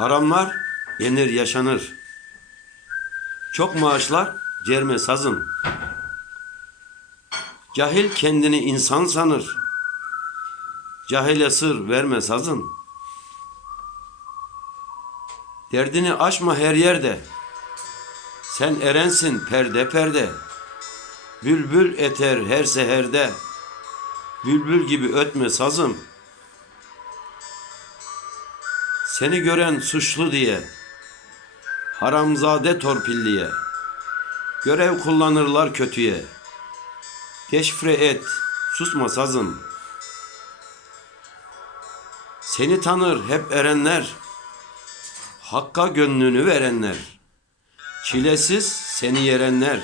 Haramlar yenir yaşanır. Çok maaşlar cerme sazın. Cahil kendini insan sanır. Cahile sır verme sazın. Derdini aşma her yerde. Sen erensin perde perde. Bülbül eter her seherde. Bülbül gibi ötme sazım. Seni gören suçlu diye. Haramzade torpilliye. Görev kullanırlar kötüye. Deşifre et, susma sazım. Seni tanır hep erenler. Hakka gönlünü verenler. Çilesiz seni yerenler.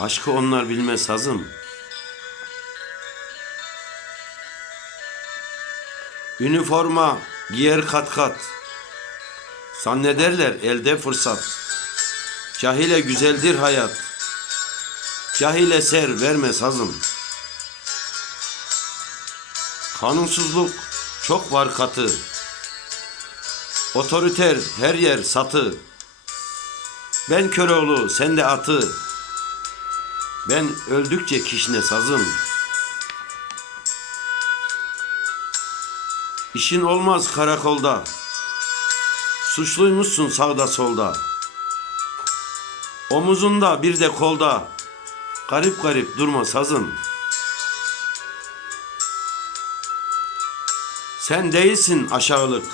Aşkı onlar bilmez sazım. Üniforma giyer kat kat. Zannederler elde fırsat. Cahile güzeldir hayat. Cahile ser verme sazım. Kanunsuzluk çok var katı. Otoriter her yer satı. Ben Köroğlu sen de atı. Ben öldükçe kişne sazım. İşin olmaz karakolda. Suçluymuşsun sağda solda. Omuzunda bir de kolda. Garip garip durma sazım. Sen değilsin aşağılık.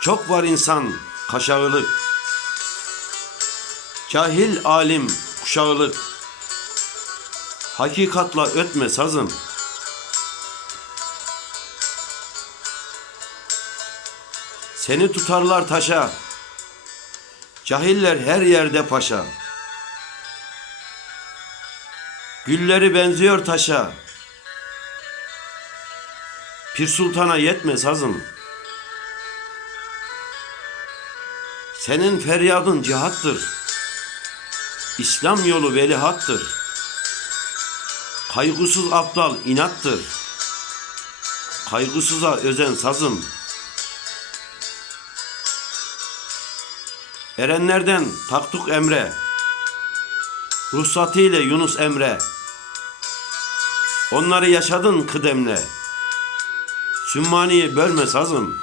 Çok var insan kaşağılık. Cahil alim kuşağılık. Hakikatla ötme sazım. Seni tutarlar taşa. Cahiller her yerde paşa. Gülleri benziyor taşa. Pir sultana yetmez hazım. Senin feryadın cihattır. İslam yolu velihattır. Kaygısız aptal inattır. Kaygısıza özen sazım. Erenlerden taktuk emre. Ruhsatıyla Yunus Emre. Onları yaşadın kıdemle. Sümmani'yi bölme sazım.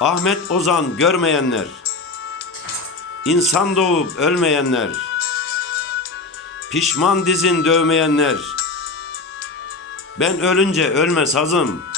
Ahmet Ozan görmeyenler. İnsan doğup ölmeyenler. Pişman dizin dövmeyenler. Ben ölünce ölme sazım.